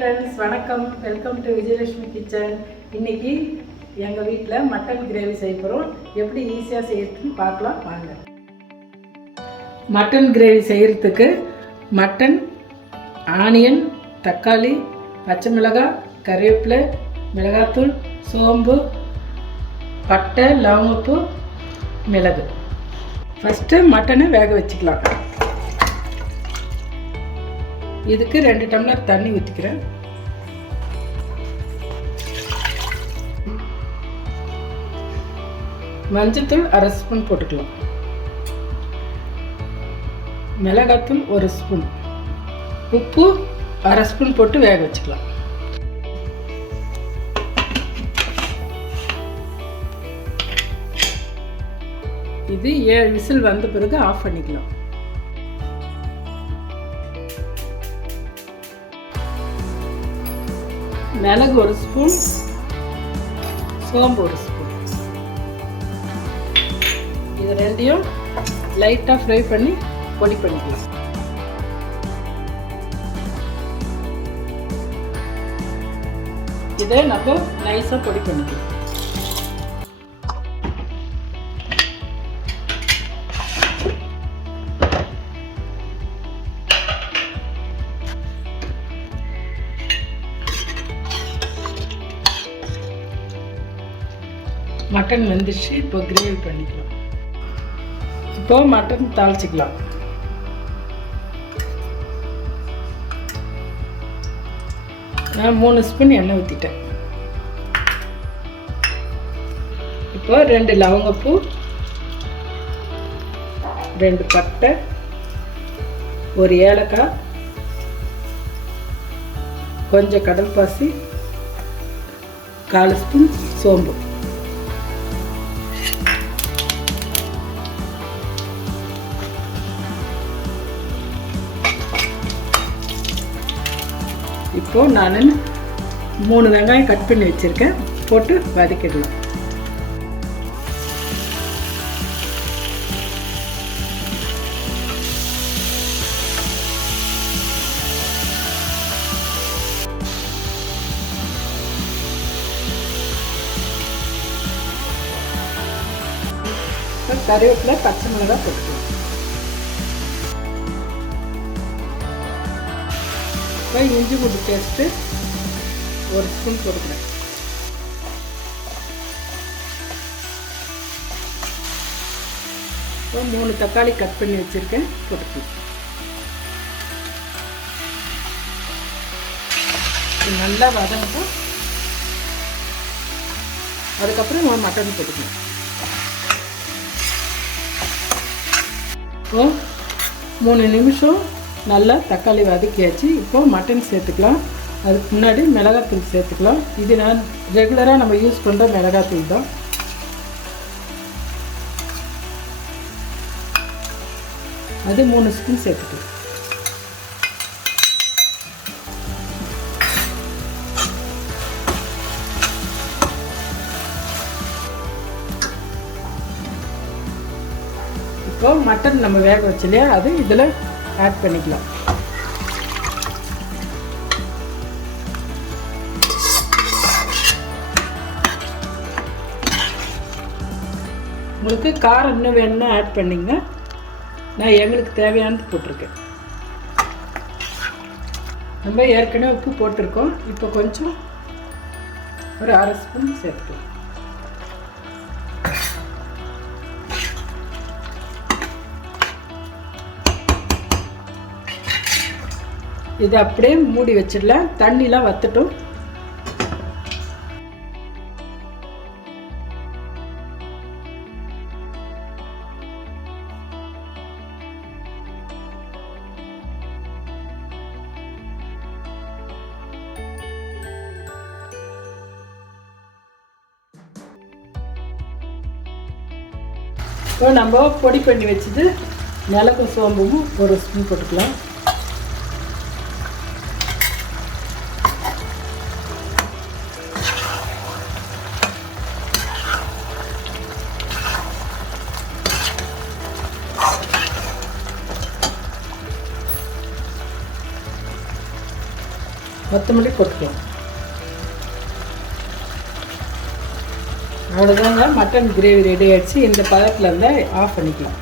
Friends, வணக்கம். Welcome to Vijayalakshmi kitchen. இன்றைக்கி எங்கள் வீட்டில் மட்டன் கிரேவி செய்ய போகிறோம். எப்படி ஈஸியாக செய்யறதுன்னு பார்க்கலாம் வாங்க. மட்டன் கிரேவி செய்கிறதுக்கு மட்டன், ஆனியன், தக்காளி, பச்சை மிளகாய், கறிவேப்பிலை, மிளகாத்தூள், சோம்பு, பட்டை, லவங்கப்பூ, மிளகு. ஃபஸ்ட்டு மட்டனை வேக வச்சுக்கலாம். இதுக்கு 2 டம்ளர் தண்ணி ஊற்றிக்கிறேன். மஞ்சத்தூள் 1/2 ஸ்பூன் போட்டுக்கலாம். மிளகாத்தூள் 1 ஸ்பூன், உப்பு 1/2 ஸ்பூன் போட்டு வேக வச்சுக்கலாம். இது 7 விசில் வந்த பிறகு ஆஃப் பண்ணிக்கலாம். மிளகு 1 ஸ்பூன், சோம்பு 1 ஸ்பூன். இது ரெண்டையும் லைட்டாக ஃப்ரை பண்ணி பொடி பண்ணிக்கலாம். இதை நம்ம நைஸாக பொடி பண்ணிக்கலாம். மட்டன் வெந்துச்சு. இப்போ கிரேவி பண்ணிக்கலாம். இப்போ மட்டன் தாளிச்சிக்கலாம். நான் 3 ஸ்பூன் எண்ணெய் ஊற்றிட்டேன். இப்போ 2 லவங்கப்பூ, 2 பட்டை, 1 ஏலக்காய், கொஞ்சம் கடல்பாசி, 1/4 ஸ்பூன் சோம்பு. இப்போ நான் 3 வெங்காயம் கட் பண்ணி வச்சுருக்கேன், போட்டு வதக்கிடலாம். கறிவேப்பிலை, பச்சை மிளகாய் போட்டுக்கலாம். இப்போ இஞ்சி பூண்டு பேஸ்ட்டு 1 ஸ்பூன் போட்டுக்கிறேன். இப்போ 3 தக்காளி கட் பண்ணி வச்சுருக்கேன், போட்டுக்கலாம். நல்லா வதங்கட்டும். அதுக்கப்புறம் மட்டன் போட்டுக்கலாம். இப்போ 3 நிமிஷம் நல்லா தக்காளி வதக்கியாச்சு. இப்போது மட்டன் சேர்த்துக்கலாம். அதுக்கு முன்னாடி மிளகாத்தூள் சேர்த்துக்கலாம். இது நான் ரெகுலராக நம்ம யூஸ் பண்ணுற மிளகாத்தூள் தான். அது 3 ஸ்பூன் சேர்த்துக்கலாம். இப்போ மட்டன் நம்ம வேக வச்சு இல்லையா, அது இதில் ஆட் பண்ணிக்கலாம். உங்களுக்கு காரம் இன்னும் வேணும்னா ஆட் பண்ணிங்க. நான் எங்களுக்கு தேவையானது போட்டிருக்கேன். நம்ம ஏற்கனவே உப்பு போட்டிருக்கோம். இப்போ கொஞ்சம் ஒரு 1/2 ஸ்பூன் சேர்த்துக்கலாம். இது அப்படியே மூடி வச்சிடலாம். தண்ணிலாம் வத்தட்டும். இப்போ நம்ம பொடி பண்ணி வச்சது மிளகு, சோம்பும் 1 ஸ்பூன் போட்டுக்கலாம். கொத்தமல்லி போட்டுக்கலாம். அவ்வளோதாங்க, மட்டன் கிரேவி ரெடி ஆகிடுச்சு. இந்த பதத்தில் இருந்தால் ஆஃப் பண்ணிக்கலாம்.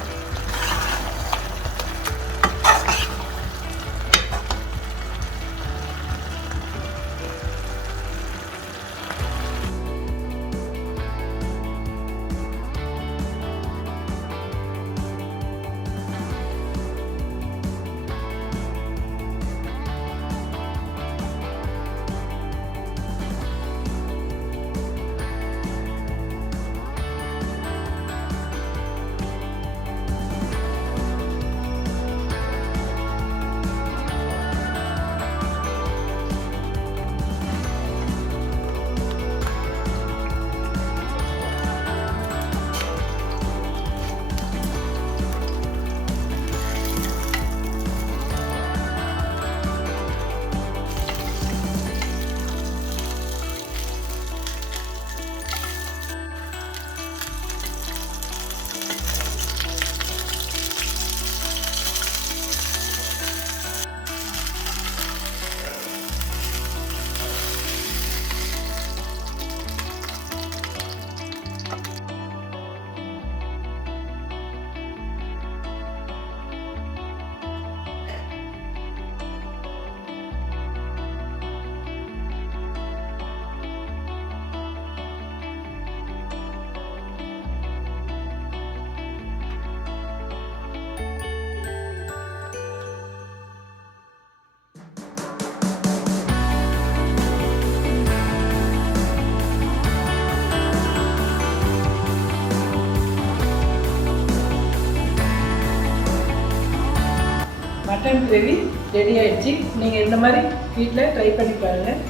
மட்டன் கிரேவி ரெடி ஆகிடுச்சு. நீங்கள் இந்த மாதிரி வீட்டில் ட்ரை பண்ணி பாருங்கள்.